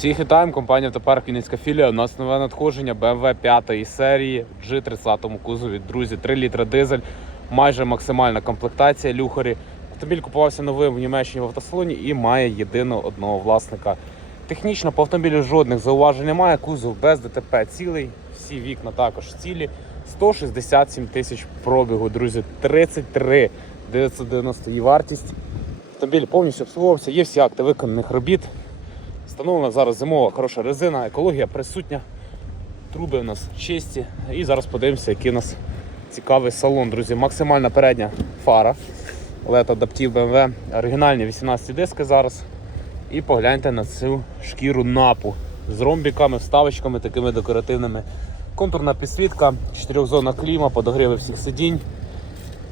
Всіх вітаємо, компанія Автопарк Вінницька філія. У нас нове надходження BMW 5 серії в G30 кузові. Друзі, 3 літра дизель, майже максимальна комплектація люхарі. Автомобіль купувався новим в Німеччині в автосалоні і має єдиного одного власника. Технічно по автомобілю жодних зауважень немає. Кузов без ДТП цілий, всі вікна також цілі. 167 тисяч пробігу, друзі, 33 990 її вартість. Автомобіль повністю обслуговувався, є всі акти виконаних робіт. Встановлена зараз зимова хороша резина, екологія присутня. Труби у нас чисті. І зараз подивимося, який у нас цікавий салон, друзі. Максимальна передня фара. LED Adaptive BMW. Оригінальні 18 диски зараз. І погляньте на цю шкіру напу з ромбіками, вставочками такими декоративними. Контурна підсвітка, 4-зона кліма, подогріви всіх сидінь.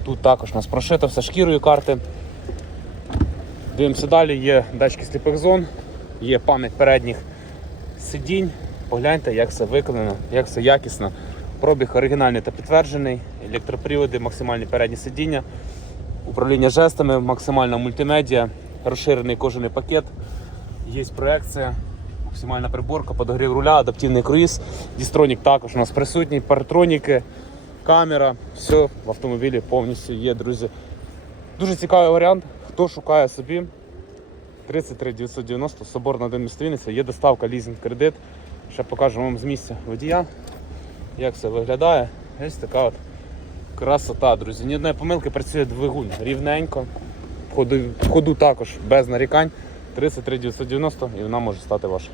Тут також у нас прошито все шкірою карти. Дивимося далі, є датчики сліпих зон, є пам'ять передніх сидінь. Погляньте, як все виконано, як все якісно. Пробіг оригінальний та підтверджений, електроприводи, максимальні передні сидіння, управління жестами, максимальна мультимедіа, розширений кожаний пакет, є проекція, максимальна приборка, подогрів руля, адаптивний круїз, дістронік також у нас присутній, партроніки, камера, все в автомобілі повністю є, друзі. Дуже цікавий варіант. Хто шукає собі 33 990, собор на один місто Вінниця, є доставка лізинг кредит. Ще покажу вам з місця водія, як це виглядає. Ось така от красота, друзі. Ні одної помилки працює двигун рівненько. В ходу, в ходу також без нарікань. 33 990 і вона може стати ваша.